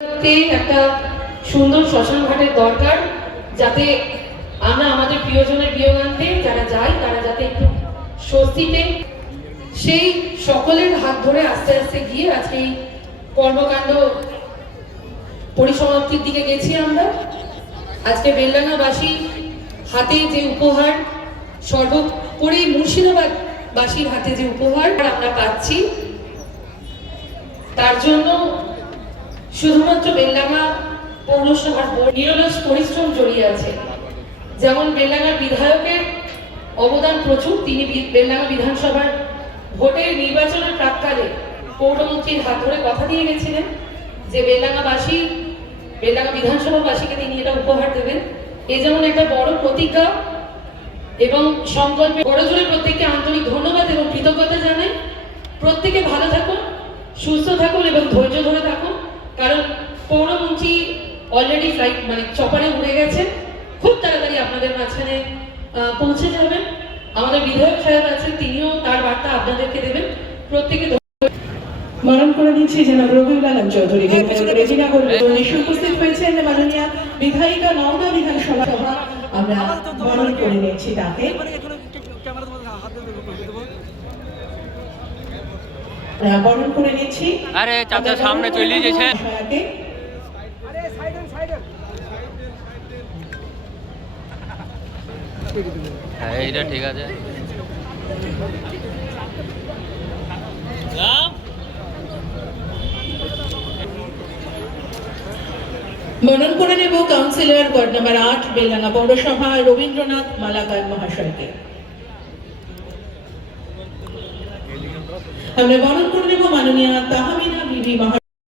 একটা সুন্দর শ্মশান ঘাটের দরকার, যাতে আমরা আমাদের প্রিয়জনের বিয়োগান্তে যারা যাই তারা যাতে একটু স্বস্তিতে সেই সকলের হাত ধরে আস্তে আস্তে গিয়ে আজকে এই কর্মকাণ্ড পরিসমাপ্তির দিকে গেছি আমরা। আজকে বেলডাঙ্গাবাসী হাতে যে উপহার, সর্বোপরি মুর্শিদাবাদবাসীর হাতে যে উপহার আমরা পাচ্ছি, তার জন্য শুধুমাত্র বেলডাঙ্গা পৌরসভার নিরলস পরিশ্রম জড়িয়ে আছে। যেমন বেলডাঙ্গার বিধায়কের অবদান প্রচুর। তিনি বেলডাঙ্গা বিধানসভার ভোটের নির্বাচনের প্রাক্কালে পৌরমন্ত্রীর হাত ধরে কথা দিয়ে গেছিলেন যে বেলডাঙ্গা বিধানসভাবাসীকে তিনি এটা উপহার দেবেন। এ যেমন একটা বড় প্রতিজ্ঞা এবং সংকল্পে বড়জোরে প্রত্যেককে আন্তরিক ধন্যবাদ এবং কৃতজ্ঞতা জানাই। প্রত্যেকে ভালো থাকুন, সুস্থ থাকুন এবং ধৈর্য ধরে থাকুন, কারণ পৌরমন্ত্রী অলরেডি চপারে উড়ে গেছে, খুব তাড়াতাড়ি আপনাদের মাঝখানে পৌঁছে যাবেন। আমাদের বিধায়ক সাহেব আছেন, তিনিও তার বার্তা আপনাদেরকে দেবেন। প্রত্যেকে বরণ করে নিচ্ছি জনাব রবিউল আলম চৌধুরী। উপস্থিত হয়েছেন মাননীয় বিধায়িকা নওগাঁ বিধানসভা সভা। আমরা বরণ করে নিচ্ছি তাকে। বরণ করে নিচ্ছি। আরে চাচা সামনে চলে গেছে। হ্যাঁ এইটা ঠিক আছে। বরণ করে নেব কাউন্সিলর ওয়ার্ড নম্বর 8 বেলডাঙ্গা পৌরসভা রবীন্দ্রনাথ মালাকার মহাশয়কে। আমরা বরণ করে নেব মাননীয় তাহমিনা বিবি মহাশয়।